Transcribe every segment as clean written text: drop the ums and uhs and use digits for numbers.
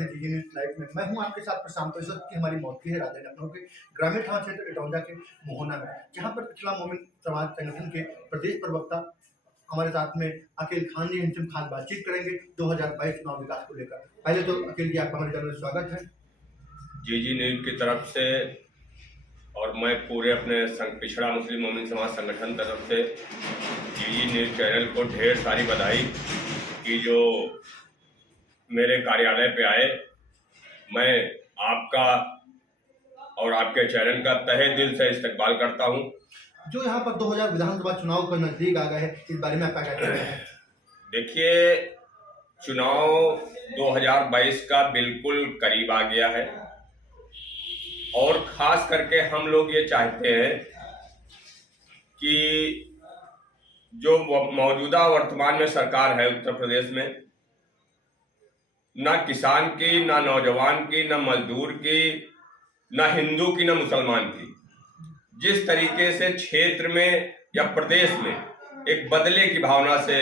है जी news live में। मैं हूं आपके साथ प्रशांत। इस वक्त की हमारी मौजूदगी है राजधानी लखनऊ के ग्रामीण थाना क्षेत्र इटौंजा के मोहना में, जहां पर पिछड़ा मोमिन समाज संगठन के प्रदेश प्रवक्ता हमारे साथ में अकील खान जी हमसे खास बातचीत करेंगे 2022 चुनाव विकास को लेकर। पहले तो अकील जी, आपका हमारे चैनल में स्वागत है। जी न्यूज़ की तरफ से और मैं पूरे अपने पिछड़ा मुस्लिम मोमिन समाज संगठन तरफ से जी न्यूज़ चैनल को ढेर सारी बधाई कि जो मेरे कार्यालय पे आए। मैं आपका और आपके चैनल का तहे दिल से इस्तकबाल करता हूं। जो यहाँ पर 2000 विधानसभा चुनाव का नजदीक आ गए हैं, इस बारे में आपका क्या कहना है? देखिए, चुनाव 2022 का बिल्कुल करीब आ गया है और खास करके हम लोग ये चाहते हैं कि जो मौजूदा वर्तमान में सरकार है उत्तर प्रदेश में, ना किसान की, ना नौजवान की, ना मजदूर की, ना हिंदू की, ना मुसलमान की, जिस तरीके से क्षेत्र में या प्रदेश में एक बदले की भावना से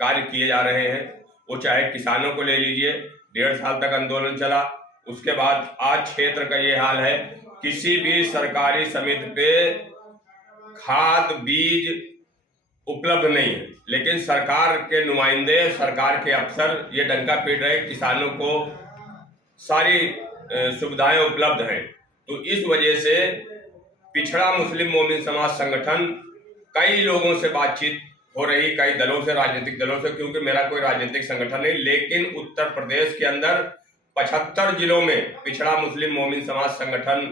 कार्य किए जा रहे हैं, वो चाहे किसानों को ले लीजिए, 1.5 साल तक आंदोलन चला, उसके बाद आज क्षेत्र का ये हाल है, किसी भी सरकारी समिति पे खाद बीज उपलब्ध नहीं है, लेकिन सरकार के नुमाइंदे, सरकार के अफसर ये डंका पीट रहे किसानों को सारी सुविधाएं उपलब्ध हैं। तो इस वजह से पिछड़ा मुस्लिम मोमिन समाज संगठन कई लोगों से बातचीत हो रही, कई दलों से, राजनीतिक दलों से, क्योंकि मेरा कोई राजनीतिक संगठन नहीं, लेकिन उत्तर प्रदेश के अंदर 75 जिलों में पिछड़ा मुस्लिम मोमिन समाज संगठन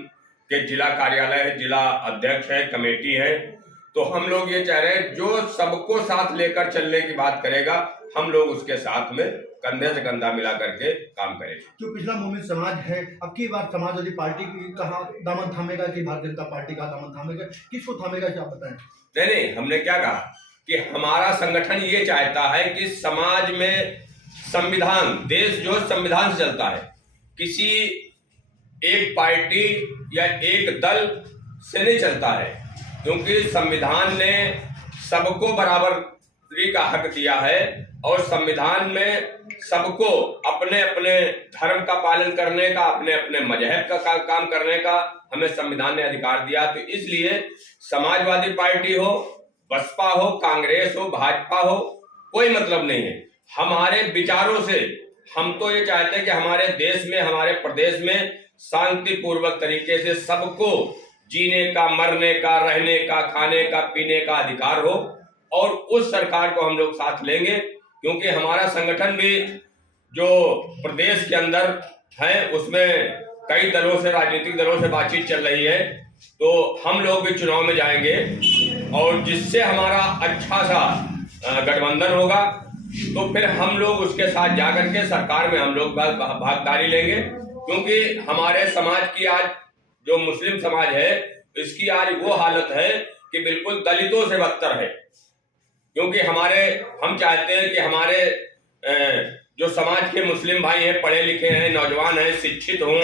के जिला कार्यालय है, जिला अध्यक्ष है, कमेटी है। तो हम लोग ये चाह रहे हैं जो सबको साथ लेकर चलने की बात करेगा, हम लोग उसके साथ में कंधे से कंधा मिला करके काम करेंगे। जो पिछड़ा मोमिन समाज है, अब की बार समाजवादी पार्टी की कहाँ दामन थामेगा कि भारतीय जनता पार्टी का दामन थामेगा, किसको थामेगा, क्या आप बताएं? नहीं, हमने क्या कहा कि हमारा संगठन ये चाहता है कि समाज में संविधान, देश जो संविधान से चलता है, किसी एक पार्टी या एक दल से नहीं चलता है, क्योंकि संविधान ने सबको बराबरी का हक दिया है और संविधान में सबको अपने अपने धर्म का पालन करने का, अपने अपने मजहब का काम करने का हमें संविधान ने अधिकार दिया। तो इसलिए समाजवादी पार्टी हो, बसपा हो, कांग्रेस हो, भाजपा हो, कोई मतलब नहीं है। हमारे विचारों से हम तो ये चाहते हैं कि हमारे देश में, हमारे प्रदेश में शांतिपूर्वक तरीके से सबको जीने का, मरने का, रहने का, खाने का, पीने का अधिकार हो, और उस सरकार को हम लोग साथ लेंगे, क्योंकि हमारा संगठन भी जो प्रदेश के अंदर है उसमें कई दलों से, राजनीतिक दलों से बातचीत चल रही है। तो हम लोग भी चुनाव में जाएंगे और जिससे हमारा अच्छा सा गठबंधन होगा तो फिर हम लोग उसके साथ जाकर के सरकार में हम लोग भागीदारी लेंगे, क्योंकि हमारे समाज की आज जो मुस्लिम समाज है इसकी आज वो हालत है कि बिल्कुल दलितों से बदतर है। क्योंकि हम चाहते हैं कि हमारे जो समाज के मुस्लिम भाई हैं, पढ़े लिखे हैं, नौजवान हैं, शिक्षित हों,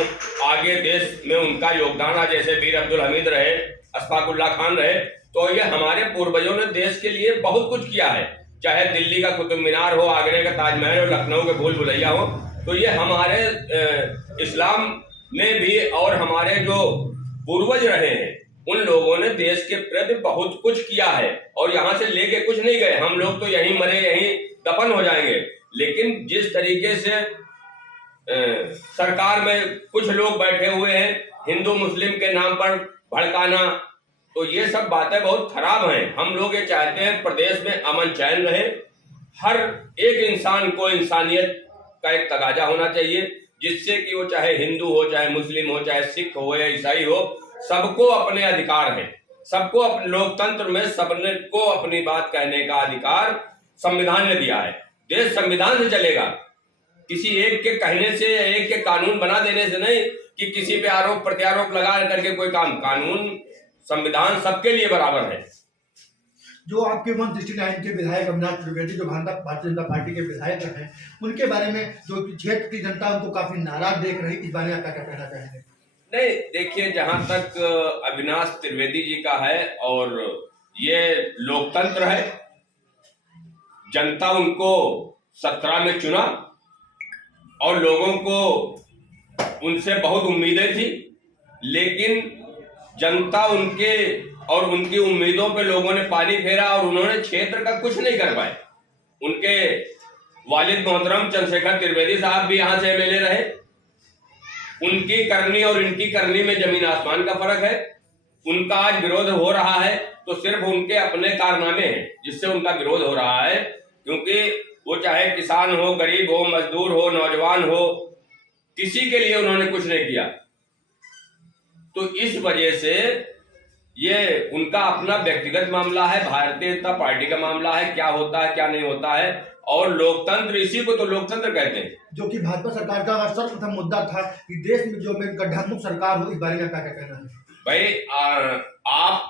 आगे देश में उनका योगदान है, जैसे वीर अब्दुल हमीद रहे, अशफाकुल्ला खान रहे। तो ये हमारे पूर्वजों ने देश के लिए बहुत कुछ किया है, चाहे दिल्ली का कुतुब मीनार हो, आगरे का ताजमहल हो, लखनऊ के भूल भुलैया हो। तो ये हमारे इस्लाम ने भी और हमारे जो पूर्वज रहे हैं उन लोगों ने देश के प्रति बहुत कुछ किया है और यहाँ से लेके कुछ नहीं गए। हम लोग तो यहीं मरे, यहीं दफन हो जाएंगे। लेकिन जिस तरीके से सरकार में कुछ लोग बैठे हुए हैं हिंदू मुस्लिम के नाम पर भड़काना, तो ये सब बातें बहुत खराब हैं। हम लोग ये चाहते हैं प्रदेश में अमन चैन रहे, हर एक इंसान को इंसानियत का एक तगाजा होना चाहिए, जिससे कि वो चाहे हिंदू हो, चाहे मुस्लिम हो, चाहे सिख हो या ईसाई हो, सबको अपने अधिकार है, सबको अपने लोकतंत्र में सबने को अपनी बात कहने का अधिकार संविधान ने दिया है। देश संविधान से चलेगा, किसी एक के कहने से, एक के कानून बना देने से नहीं कि किसी पे आरोप प्रत्यारोप लगा करके कोई काम। कानून, संविधान सबके लिए बराबर है। जो आपके 169 के विधायक अविनाश त्रिवेदी जो भारतीय जनता पार्टी के विधायक हैं, उनके बारे में जो क्षेत्र की जनता उनको काफी नाराज देख रही, इस बारे में आपका क्या कहना चाहेंगे? नहीं, देखिए, जहां तक अविनाश त्रिवेदी जी का है, और ये लोकतंत्र है, जनता उनको 17 में चुना और लोगों को उनसे बहुत उम्मीदें थी, लेकिन जनता उनके और उनकी उम्मीदों पे लोगों ने पानी फेरा और उन्होंने क्षेत्र का कुछ नहीं कर पाए। उनके वालिद मोहतरम चंद्रशेखर त्रिवेदी साहब भी यहाँ से एमएलए रहे। उनकी करनी और इनकी करनी में जमीन आसमान का फर्क है। उनका आज विरोध हो रहा है तो सिर्फ उनके अपने कारनामे हैं जिससे उनका विरोध हो रहा है, क्योंकि वो चाहे किसान हो, गरीब हो, मजदूर हो, नौजवान हो, किसी के लिए उन्होंने कुछ नहीं किया। तो इस वजह से ये उनका अपना व्यक्तिगत मामला है, भारतीय जनता पार्टी का मामला है, क्या होता है क्या नहीं होता है। और लोकतंत्र, इसी को तो लोकतंत्र कहते हैं। जो कि भाजपा सरकार का सर्वप्रथम मुद्दा था कि देश में जो गड्ढामुक्त सरकार हो, इस बारे में क्या कहना है? भाई आप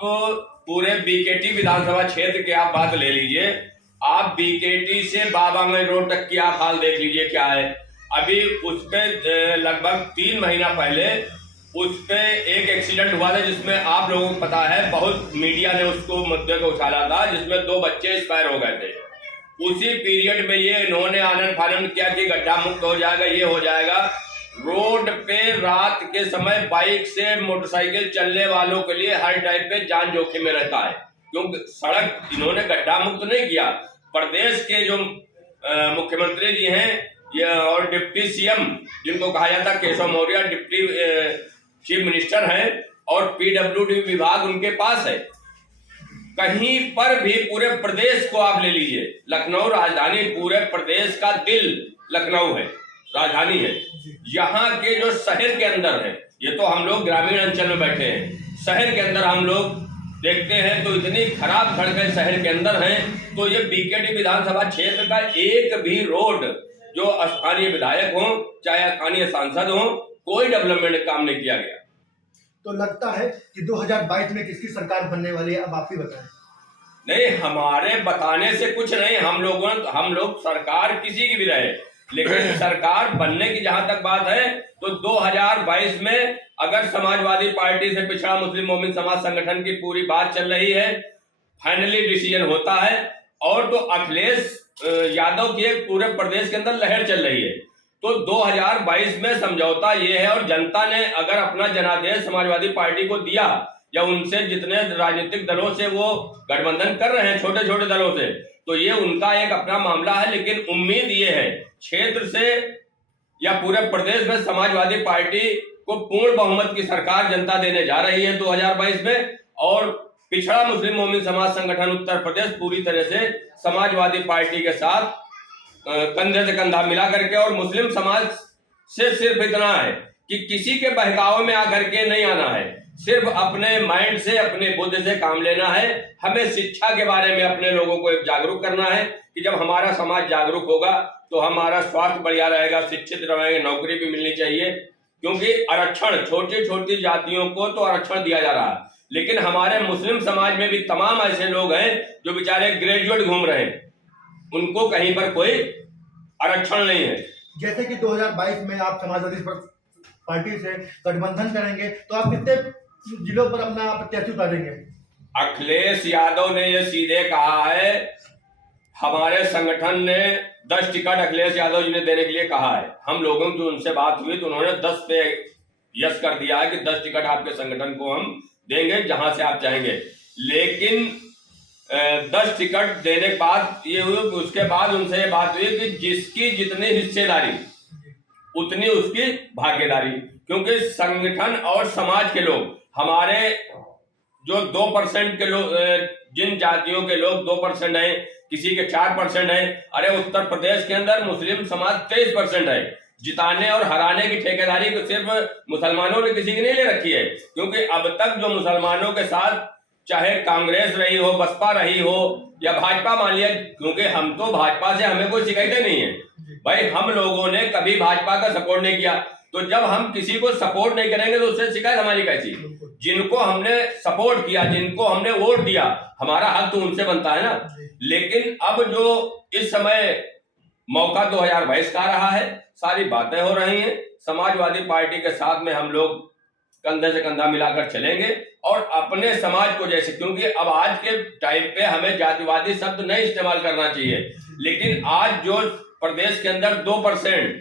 पूरे बीकेटी विधानसभा क्षेत्र के आप बात ले लीजिए, आप बीकेटी से बाबा में रोड तक की आप हाल देख लीजिए क्या है। अभी उस पे लगभग 3 महीना पहले उस पे एक एक्सीडेंट हुआ था जिसमें आप लोगों को पता है, बहुत मीडिया ने उसको मुद्दे को उछाला था, जिसमें 2 बच्चे एक्सपायर हो गए थे। उसी पीरियड में ये इन्होंने आनंद फानंद किया कि गड्ढा मुक्त हो जाएगा, ये हो जाएगा। रोड पे रात के समय बाइक से मोटरसाइकिल चलने वालों के लिए हर टाइम पे जान जोखिम में रहता है, क्योंकि सड़क इन्होंने गड्ढा मुक्त नहीं किया। प्रदेश के जो मुख्यमंत्री जी हैं और डिप्टी सीएम जिनको कहा जाता Keshav Maurya, deputy chief minister हैं, और पीडब्ल्यूडी विभाग उनके पास है। कहीं पर भी पूरे प्रदेश को आप ले लीजिए, लखनऊ राजधानी, पूरे प्रदेश का दिल लखनऊ है, राजधानी है। यहाँ के जो शहर के अंदर है, ये तो हम लोग ग्रामीण अंचल में बैठे हैं, शहर के अंदर हम लोग देखते हैं तो इतनी खराब सड़कें शहर के अंदर हैं। तो ये बीकेटी विधानसभा क्षेत्र का एक भी रोड, जो स्थानीय विधायक हो चाहे स्थानीय सांसद हो, कोई डेवलपमेंट काम नहीं किया गया। तो लगता है कि 2022 में किसकी सरकार बनने वाली है, अब आप ही बताएं। नहीं, हमारे बताने से कुछ नहीं, हम लोग सरकार किसी की भी रहे, लेकिन सरकार बनने की जहां तक बात है तो 2022 में अगर समाजवादी पार्टी से पिछड़ा मुस्लिम मोमिन समाज संगठन की पूरी बात चल रही है, फाइनली डिसीजन होता है, और तो अखिलेश यादव की एक पूरे प्रदेश के अंदर लहर चल रही है। तो 2022 में समझौता ये है, और जनता ने अगर अपना जनादेश समाजवादी पार्टी को दिया, या उनसे जितने राजनीतिक दलों से वो गठबंधन कर रहे हैं, छोटे छोटे दलों से, तो ये उनका एक अपना मामला है। लेकिन उम्मीद ये है क्षेत्र से या पूरे प्रदेश में समाजवादी पार्टी को पूर्ण बहुमत की सरकार जनता देने जा रही है 2022 में, और पिछड़ा मुस्लिम मोमिन समाज संगठन उत्तर प्रदेश पूरी तरह से समाजवादी पार्टी के साथ कंधे से कंधा मिला करके, और मुस्लिम समाज से सिर्फ इतना है कि किसी के बहकावे में आकर के नहीं आना है, सिर्फ अपने माइंड से, अपने बुद्धि से काम लेना है। हमें शिक्षा के बारे में अपने लोगों को जागरूक करना है कि जब हमारा समाज जागरूक होगा तो हमारा स्वास्थ्य बढ़िया रहेगा, शिक्षित रहेंगे, नौकरी भी मिलनी चाहिए। क्योंकि आरक्षण, छोटी छोटी जातियों को तो आरक्षण दिया जा रहा है, लेकिन हमारे मुस्लिम समाज में भी तमाम ऐसे लोग हैं जो बेचारे ग्रेजुएट घूम रहे हैं, उनको कहीं पर कोई आरक्षण नहीं है। जैसे कि 2022 में आप समाजवादी पार्टी से गठबंधन करेंगे तो आप कितने जिलों पर अपना प्रत्याशी उतारेंगे? अखिलेश यादव ने यह सीधे कहा है, हमारे संगठन ने 10 टिकट अखिलेश यादव जी ने देने के लिए कहा है। हम लोगों की उनसे बात हुई तो उन्होंने 10 पे यस कर दिया है कि 10 टिकट आपके संगठन को हम देंगे जहां से आप चाहेंगे। लेकिन 10 टिकट देने के बाद ये हुई, उसके बाद उनसे ये बात हुई कि जिसकी जितनी हिस्सेदारी उतनी उसकी भागीदारी, क्योंकि संगठन और समाज के लोग, हमारे जो 2% के लोग, जिन जातियों के लोग 2% हैं, किसी के 4% है, अरे उत्तर प्रदेश के अंदर मुस्लिम समाज 23% है। जिताने और हराने की ठेकेदारी को सिर्फ मुसलमानों ने किसी की नहीं ले रखी है, क्योंकि अब तक जो मुसलमानों के साथ, चाहे कांग्रेस रही हो, बसपा रही हो या भाजपा, मान लिया, क्योंकि हम तो भाजपा से हमें कोई शिकायतें नहीं है भाई, हम लोगों ने कभी भाजपा का सपोर्ट नहीं किया। तो जब हम किसी को सपोर्ट नहीं करेंगे तो उससे शिकायत हमारी कैसी? जिनको हमने सपोर्ट किया, जिनको हमने वोट दिया, हमारा हक तो उनसे बनता है ना। लेकिन अब जो इस समय मौका 2022 का रहा है, सारी बातें हो रही हैं, समाजवादी पार्टी के साथ में हम लोग कंधे से कंधा मिलाकर चलेंगे, और अपने समाज को जैसे, क्योंकि अब आज के टाइम पे हमें जातिवादी शब्द नहीं इस्तेमाल करना चाहिए, लेकिन आज जो प्रदेश के अंदर 2%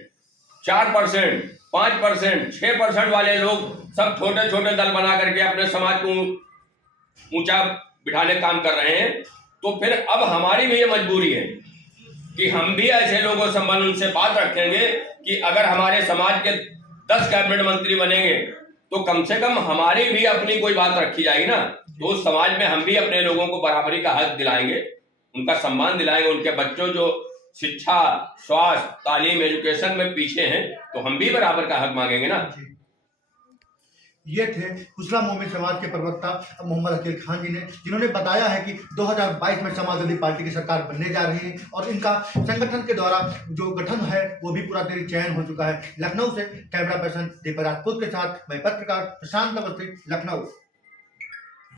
4%, 5%, 6% वाले लोग सब छोटे छोटे दल बना करके अपने समाज को ऊंचा बिठाने का काम कर रहे हैं। तो फिर अब हमारी भी ये मजबूरी है कि हम भी ऐसे लोगों से उनसे बात रखेंगे कि अगर हमारे समाज के 10 कैबिनेट मंत्री बनेंगे तो कम से कम हमारी भी अपनी कोई बात रखी जाएगी ना। तो उस समाज में हम भी अपने लोगों को बराबरी का हक दिलाएंगे, उनका सम्मान दिलाएंगे। उनके बच्चों जो शिक्षा, स्वास्थ्य, तालीम, एजुकेशन में पीछे हैं तो हम भी बराबर का हक मांगेंगे ना। ये थे हुस्ना मोमिन समाज के प्रवक्ता मोहम्मद अकील खान जी ने, जिन्होंने बताया है कि 2022 में समाजवादी पार्टी की सरकार बनने जा रही है और इनका संगठन के द्वारा जो गठन है वो भी पूरा तरीके चयन हो चुका है। लखनऊ से कैमरा पर्सन दीपक राजपूत के साथ मैं पत्रकार प्रशांत अवस्थी, लखनऊ।